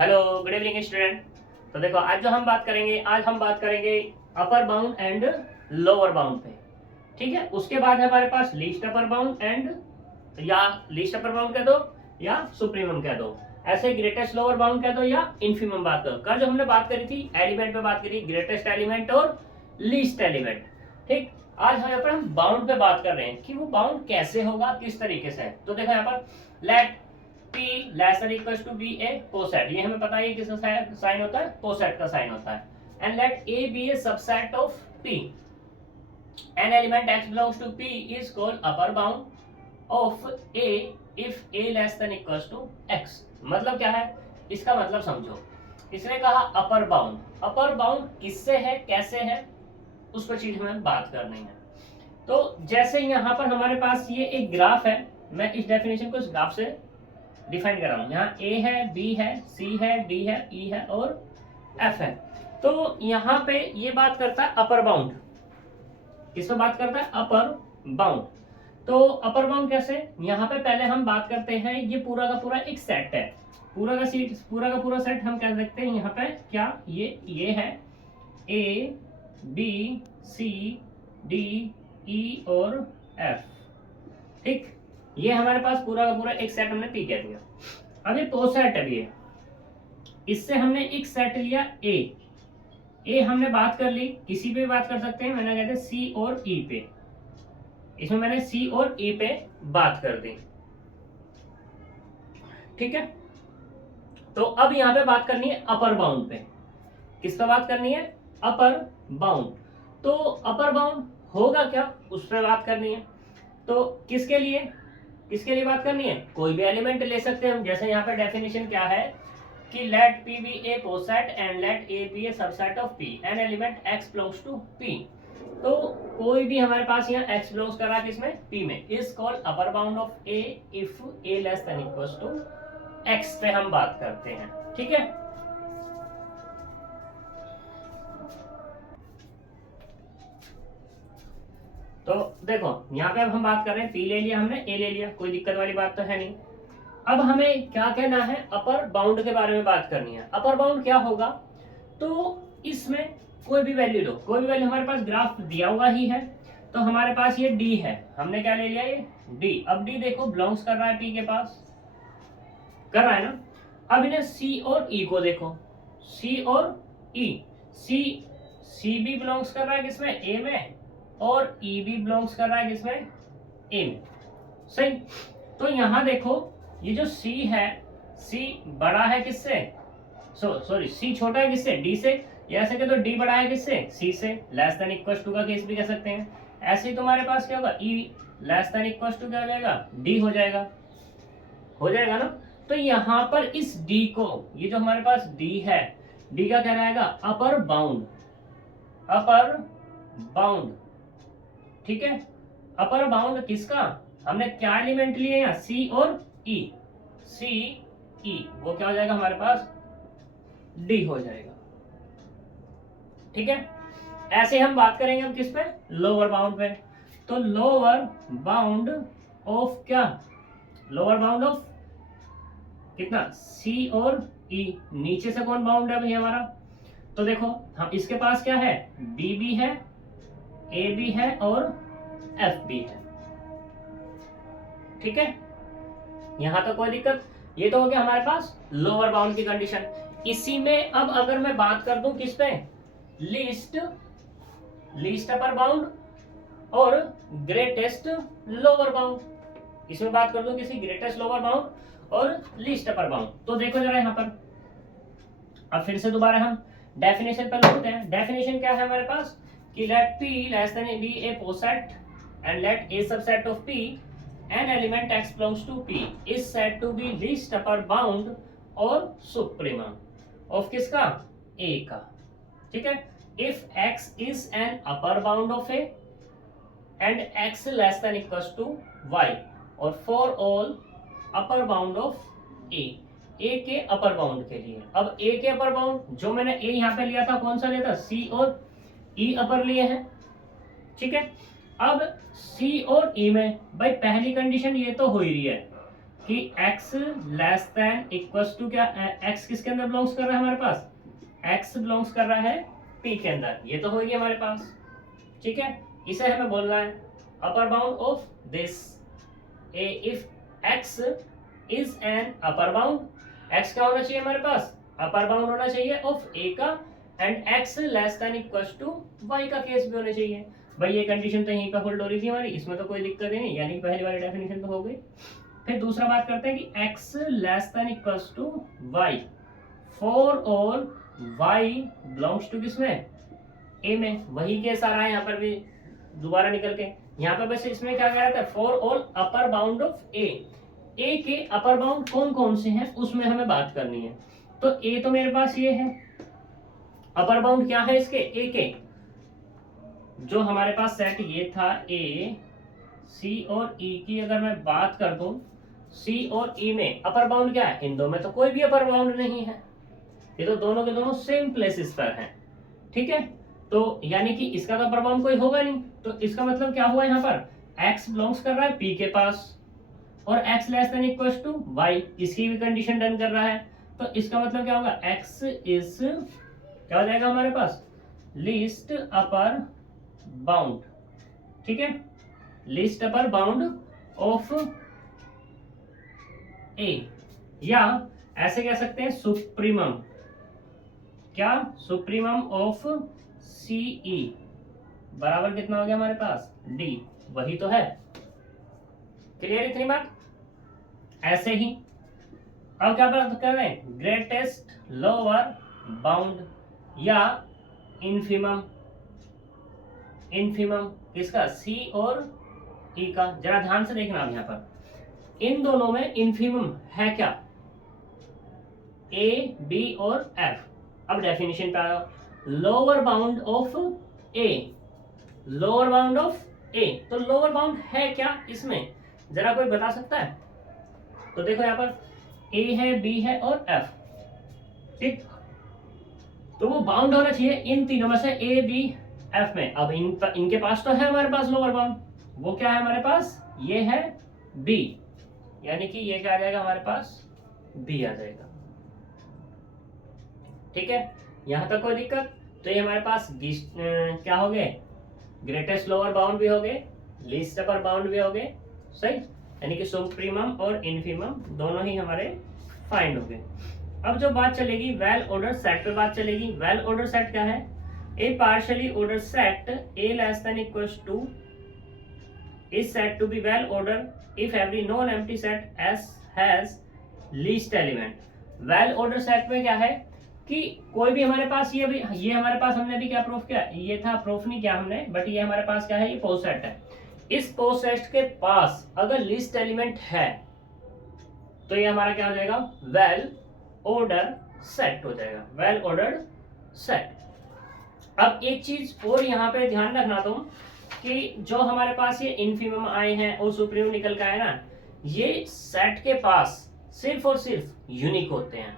Hello, good evening student. तो देखो आज हम बात करेंगे upper bound and lower bound पे। ठीक है, उसके बाद है हमारे पास लीस्ट अपर बाउंड एंड या लीस्ट अपर बाउंड कह दो या सुप्रीमम कह दो, ऐसे ग्रेटेस्ट लोअर बाउंड कह दो या इन्फीमम बात करो। कल जो हमने बात करी थी एलिमेंट पे बात करी, ग्रेटेस्ट एलिमेंट और लीस्ट एलिमेंट। ठीक, आज यहाँ पर हम बाउंड पे बात कर रहे हैं कि वो बाउंड कैसे होगा, किस तरीके से है। तो देखो यहाँ पर let P less than equals to be a coset, ये हमें पता है किसका साइन होता है, कोसेट का साइन होता है। And let A be a subset of P, an element x belongs to P is called upper bound of A if A less than equals to x। मतलब क्या है, इसका मतलब समझो। इसने कहा अपर बाउंड, अपर बाउंड किससे है, कैसे है, उस पर चीज हमें बात करनी है। तो जैसे यहाँ पर हमारे पास ये एक ग्राफ है, मैं इस डेफिनेशन को इस ग्राफ से डिफाइन कर रहा हूं। यहाँ ए है, बी है, सी है, डी है, ई है और एफ है। तो यहाँ पे ये बात करता है अपर बाउंड, किस पे बात करता है, अपर बाउंड। तो अपर बाउंड कैसे, यहाँ पे पहले हम बात करते हैं, ये पूरा का पूरा एक सेट है, पूरा का पूरा सेट हम कह सकते हैं यहाँ पे क्या, ये है A B C D E और एफ। ठीक, ये हमारे पास पूरा का पूरा एक सेट हमने पी कह दिया। अब ये दो सेट है, ये इससे हमने एक सेट लिया ए हमने बात कर ली, किसी पे बात कर सकते हैं, मैंने कहते सी और ई पे, इसमें मैंने सी और ई पे बात कर दी। ठीक है, तो अब यहां पे बात करनी है अपर बाउंड पे। किस पे बात करनी है, अपर बाउंड। तो अपर बाउंड होगा क्या, उस पर बात करनी है। तो किसके लिए बात करनी है, कोई भी एलिमेंट ले सकते हैं हम। जैसे यहाँ पे डेफिनेशन क्या है कि let P be a coset and let A be a subset of P, an element x belongs to P. तो कोई भी हमारे पास यहाँ एक्स बिलोंग्स कर रहा है किसमें, पी में, is called upper bound of A if A less than equals to x पे हम बात करते हैं। ठीक है, तो देखो यहाँ पे अब हम बात कर रहे हैं, पी ले लिया हमने, ए ले लिया, कोई दिक्कत वाली बात तो है नहीं। अब हमें क्या कहना है, अपर बाउंड के बारे में बात करनी है। अपर बाउंड क्या होगा, तो इसमें कोई भी वैल्यू लो, कोई भी वैल्यू, हमारे पास ग्राफ दिया हुआ ही है। तो हमारे पास ये डी है, हमने क्या ले लिया, ये डी। अब डी देखो बिलोंग्स कर रहा है पी के पास, कर रहा है ना। अब इन्हें सी और ई को देखो, सी और ई, सी भी बिलोंग्स कर रहा है किसमें, ए में, और ई भी बिलोंग्स कर रहा है किसमें, ए में। सही, तो यहां देखो ये जो सी है, सी बड़ा है किससे, सॉरी सी छोटा है किससे, डी से, या ऐसे तो डी बड़ा है किससे, सी से। लेस देन इक्वल्स टू का केस भी कह सकते हैं। ऐसे ही तुम्हारे पास क्या होगा, ई लेस देन इक्वल्स टू क्या हो जाएगा, डी हो जाएगा ना। तो यहाँ पर इस डी को, ये जो हमारे पास डी है, डी का क्या रहेगा, अपर बाउंड। ठीक है, अपर बाउंड किसका, हमने क्या एलिमेंट लिए यहाँ, सी और ई, सी ई, वो क्या हो जाएगा हमारे पास, डी हो जाएगा। ठीक है, ऐसे हम बात करेंगे हम किस पे, लोअर बाउंड पे। तो लोअर बाउंड ऑफ क्या, लोअर बाउंड ऑफ कितना, सी और ई। नीचे से कौन बाउंड है भाई हमारा, तो देखो हम इसके पास क्या है, बी भी है, ए भी है और एफ भी है। ठीक है, यहां तक कोई दिक्कत, ये तो हो गया हमारे पास लोअर बाउंड की कंडीशन। इसी में अब अगर मैं बात कर दूं किस पे, लीस्ट अपर बाउंड और ग्रेटेस्ट लोअर बाउंड, इसमें बात कर दूं किसी ग्रेटेस्ट लोअर बाउंड और लीस्ट अपर बाउंड। तो देखो जरा यहां पर, अब फिर से दोबारा हम डेफिनेशन पर लौटते हैं। डेफिनेशन क्या है हमारे पास कि let P less than be a coset and let A subset of P, an element x belongs to P is said to be least upper bound और supremum of किसका, A का। ठीक है, if x is an upper bound of A and x less than equals to y, और for all upper bound of A, A के upper bound के लिए। अब A के अपर बाउंड जो मैंने A यहाँ पे लिया था, कौन सा लिया था, C और E अपर लिए हैं। ठीक है, अब C और E में भाई पहली कंडीशन ये तो हो ही रही है कि x less than equals to क्या, x किसके अंदर बिलोंग्स कर रहा है हमारे पास, x बिलोंग्स कर रहा है p के अंदर, ये तो होगी हमारे पास, ठीक है। इसे हमें बोलना है अपर bound of this A if x is an upper bound, x क्या होना चाहिए हमारे पास, अपर बाउंड होना चाहिए ऑफ a का, and x less than equals to y का केस भी होना चाहिए। भाई ये कंडीशन तो यहीं पे होल्ड हो रही थी हमारी, इसमें तो कोई दिक्कत ही नहीं, यानी कि पहली वाली डेफिनेशन तो हो गई। फिर दूसरा बात करते हैं कि x less than equals to y for all y belongs to किसमें, a में, वही केस आ रहा है यहाँ पर भी दोबारा निकल के। यहाँ पर बस इसमें क्या कह रहा था, for all upper bound of a, a के अपर बाउंड कौन कौन से हैं उसमें हमें बात करनी है। तो a तो मेरे पास ये है, अपर बाउंड क्या है इसके, a के, जो हमारे पास सेट ये था a, c और e की अगर मैं बात कर दूं, c और e में अपर बाउंड क्या है, इन दो में तो कोई भी अपर बाउंड नहीं है, ये तो दोनों के दोनों सेम प्लेसेस पर हैं, ठीक है। तो यानी कि इसका तो अपर बाउंड कोई होगा नहीं, तो इसका मतलब क्या हुआ, यहाँ पर x बिलोंग्स कर रहा है p के पास और x less than equals to y, इसकी भी कंडीशन डन कर रहा है, तो इसका मतलब क्या होगा, x इज क्या हो जाएगा हमारे पास, लीस्ट अपर बाउंड, ठीक है, least upper bound of a, या ऐसे कह सकते हैं सुप्रीमम, क्या, सुप्रीमम ऑफ CE बराबर कितना हो गया हमारे पास, D, वही तो है। क्लियर इतनी बात। ऐसे ही अब क्या बात कर रहे हैं, ग्रेटेस्ट लोअर बाउंड या इन्फीमम, इन्फीमम किसका, C और E का, जरा ध्यान से देखना अब यहाँ पर इन दोनों में इन्फीमम है क्या, A, B और F। अब डेफिनेशन पे आया, lower bound of A, lower bound of A, तो लोअर बाउंड है क्या इसमें, जरा कोई बता सकता है। तो देखो यहाँ पर A है, B है और F, ठीक, तो वो बाउंड होना चाहिए इन तीनों में से A, B, F में। अब इनके पास तो है हमारे पास लोअर बाउंड, वो क्या है हमारे पास, ये है B, यानी कि ये क्या आ जाएगा हमारे पास, B आ जाएगा, ठीक है। यहां तक कोई दिक्कत, तो ये हमारे पास क्या हो गए, ग्रेटेस्ट लोअर बाउंड भी हो गए, लीस्ट अपर बाउंड भी हो गए, सही, यानी कि सुप्रीमम और इन्फीमम दोनों ही हमारे फाइंड हो गए। अब जो बात चलेगी वेल ऑर्डर सेट पे बात चलेगी। वेल ऑर्डर सेट क्या है, a partially order set A less than equals to is set to be well order if every non empty set S has least element. Well order set में क्या है कि कोई भी हमारे पास ये हमारे पास हमने अभी क्या प्रूफ किया, ये था प्रूफ नहीं किया हमने, बट ये हमारे पास क्या है, ये पोज सेट है। इस पोज सेट के पास अगर लिस्ट एलिमेंट है तो ये हमारा क्या हो जाएगा, वेल ऑर्डर सेट हो जाएगा, वेल ऑर्डर्ड सेट। अब एक चीज और यहाँ पे ध्यान रखना तुम कि जो हमारे पास ये इन्फीमम आए हैं और सुप्रीमम निकल के आए ना, ये सेट के पास सिर्फ और सिर्फ यूनिक होते हैं,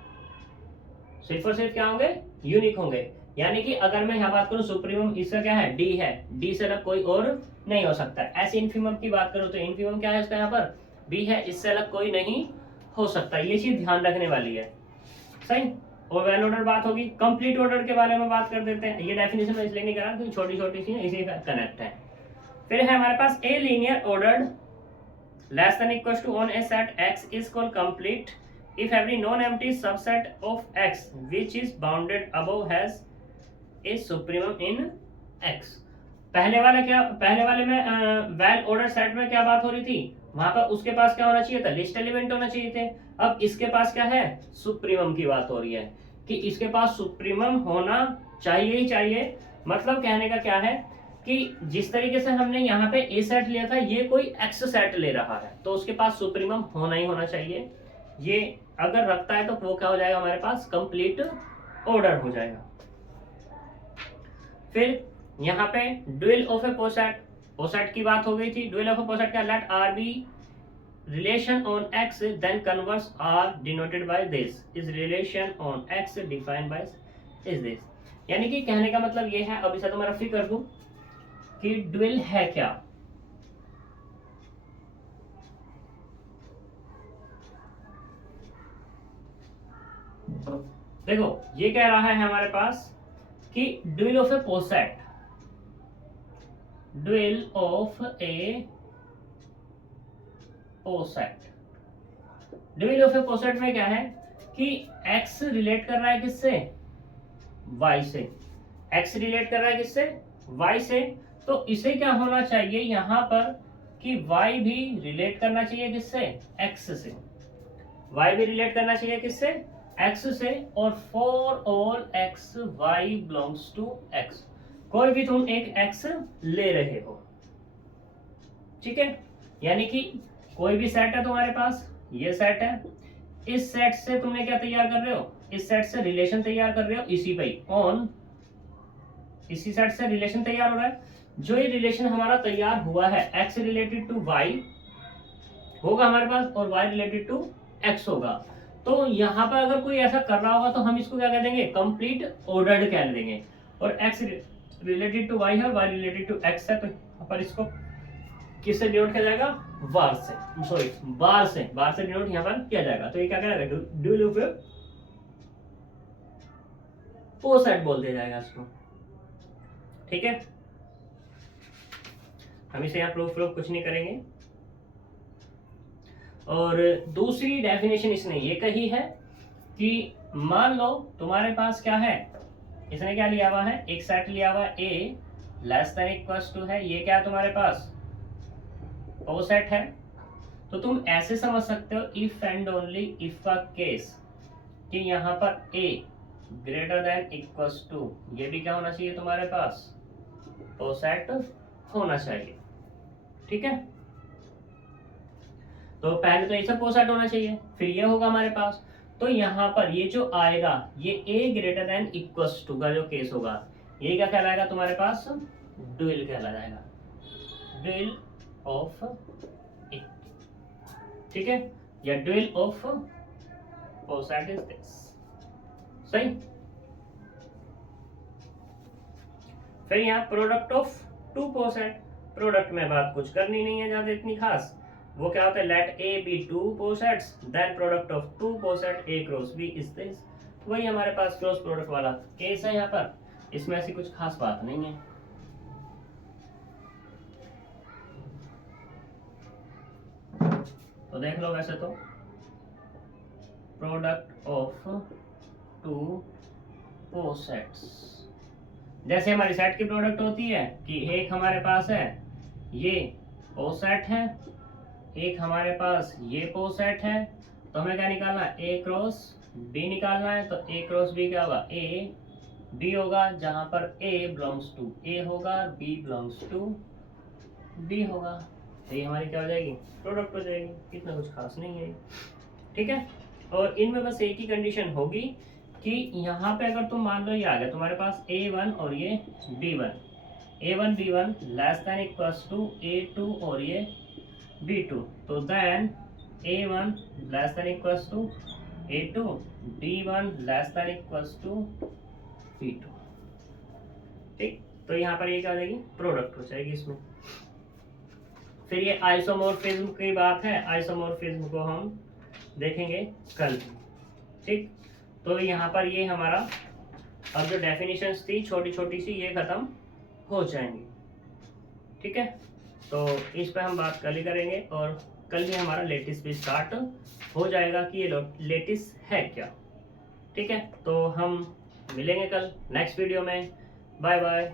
सिर्फ और सिर्फ क्या होंगे, यूनिक होंगे। यानी कि अगर मैं यहाँ बात करूँ सुप्रीमम, इसका क्या है, डी है, डी से अलग कोई और नहीं हो सकता। ऐसे इन्फीमम की बात करूँ तो इन्फीमम क्या है इसका, यहाँ पर बी है, इससे अलग कोई नहीं हो सकता। ये चीज ध्यान रखने वाली है, सही। और वेल ऑर्डर बात होगी, कंप्लीट ऑर्डर के बारे में बात कर देते हैं। ये डेफिनेशन में इसलिए नहीं करा क्योंकि छोटी छोटी सी इसी का कनेक्ट है। फिर है हमारे पास a linear ordered less than equals to on a set X is called complete if every non-empty subset of x which is bounded above has a supremum in x। पहले वाले में वेल ऑर्डर सेट में क्या बात हो रही थी, वहां पर उसके पास क्या होना चाहिए था, लिस्ट एलिमेंट होना चाहिए थे। अब इसके पास क्या है, सुप्रीमम की बात हो रही है कि इसके पास सुप्रीमम होना चाहिए ही चाहिए। मतलब कहने का क्या है कि जिस तरीके से हमने यहाँ पे ए सेट लिया था, ये कोई एक्स सेट ले रहा है, तो उसके पास सुप्रीमम होना ही होना चाहिए। ये अगर रखता है तो वो क्या हो जाएगा, हमारे पास कंप्लीट ऑर्डर हो जाएगा। फिर यहाँ पे ड्यूल ऑफ ए पोसेट की बात हो गई थी। ड्यूल ऑफ ए पोसेट का let R be relation on X then converse R denoted by this is relation on X defined by is this. यानी कि कहने का मतलब ये है, अब इसे तो मैं रफी कर दूं कि ड्यूल है क्या, देखो ये कह रहा है हमारे पास कि dual of a poset, dual of a poset, dual of a poset में क्या है कि x रिलेट कर रहा है किससे, y से, x रिलेट कर रहा है किससे, y से, तो इसे क्या होना चाहिए यहाँ पर कि y भी रिलेट करना चाहिए किससे, x से, y भी रिलेट करना चाहिए किससे, x से, और for all x y belongs to x, कोई भी तुम एक x ले रहे हो, ठीक है, यानी कि कोई भी सेट है तुम्हारे पास, ये सेट है, इस सेट से तुमने क्या तैयार कर रहे हो, इस सेट से रिलेशन तैयार कर रहे हो, इसी पे ऑन इसी सेट से रिलेशन तैयार हो रहा है, जो ये रिलेशन हमारा तैयार हुआ है x रिलेटेड टू y होगा हमारे पास और y रिलेटेड टू x होगा, तो यहाँ पर अगर कोई ऐसा कर रहा होगा तो हम इसको क्या कह देंगे, कंप्लीट ऑर्डर्ड कह देंगे, और x रिलेटेड टू y है, y रिलेटेड टू x है, तो यहाँ पर इसको किससे डिनोट किया जाएगा, बार से, सॉरी बार से डिनोट यहाँ पर किया जाएगा, तो ये क्या करेगा, ड्यूल ऑफ पोसेट बोल दिया जाएगा इसको, ठीक है। हम इसे यहाँ प्रूफ कुछ नहीं करेंगे। और दूसरी डेफिनेशन इसने ये कही है कि मान लो तुम्हारे पास क्या है, इसने क्या लिया हुआ है, एक सेट लिया हुआ है ए लेस देन इक्वल्स टू है, ये क्या है तुम्हारे पास, ओ सेट है, तो तुम ऐसे समझ सकते हो इफ एंड ओनली इफ का केस कि यहाँ पर a greater than equals to, ये भी क्या होना चाहिए तुम्हारे पास, ओ सेट होना चाहिए, ठीक है। तो पहले तो ये सब कोसेट होना चाहिए, फिर ये होगा हमारे पास, तो यहाँ पर ये जो आएगा ये a greater than equals to का जो केस होगा, ये क्या कहलाएगा तुम्हारे पास, ड्यूल कहला जाएगा, ड्यूल ऑफ ए, ठीक है, या ड्यूल ऑफ पोसेट इज दिस, सही। फिर यहाँ प्रोडक्ट ऑफ टू पोसेट, प्रोडक्ट में बात कुछ करनी नहीं है ज्यादा इतनी खास, वो क्या होता है, let A B two posets then product of two poset A cross B is this, वही हमारे पास क्रॉस प्रोडक्ट वाला केस है यहाँ पर, इसमें ऐसी कुछ खास बात नहीं है। तो देख लो वैसे तो प्रोडक्ट ऑफ टू पोसेट्स, जैसे हमारी सेट की प्रोडक्ट होती है कि एक हमारे पास है ये पोसेट है, एक हमारे पास ये पोसेट है, तो हमें क्या निकालना है, ए क्रॉस बी निकालना है, तो ए क्रॉस बी क्या होगा, ए बी होगा, जहां पर ए बिलोंग्स टू ए होगा, बी बिलोंग्स टू बी होगा, तो ये हमारी क्या हो जाएगी, प्रोडक्ट हो जाएगी, इतना कुछ खास नहीं है, ठीक है। और इनमें बस एक ही कंडीशन होगी कि यहाँ पे अगर तुम मान लो ये आ गया तुम्हारे पास a1 और ये b1, a1 b1 less than equals to a2 और ये b2, तो then a1 less than equals to a2, b1 less than equals to b2, ठीक, तो यहाँ पर ये क्या हो जाएगी, प्रोडक्ट हो जाएगी इसमें। फिर ये आइसोमॉर्फिज्म की बात है, आइसोमॉर्फिज्म को हम देखेंगे कल, ठीक। तो यहाँ पर ये हमारा अब जो डेफिनेशंस थी छोटी छोटी सी ये खत्म हो जाएंगी, ठीक है। तो इस पे हम बात कल ही करेंगे, और कल ही हमारा लेटिस भी स्टार्ट हो जाएगा कि ये लेटिस है क्या, ठीक है। तो हम मिलेंगे कल नेक्स्ट वीडियो में, बाय बाय।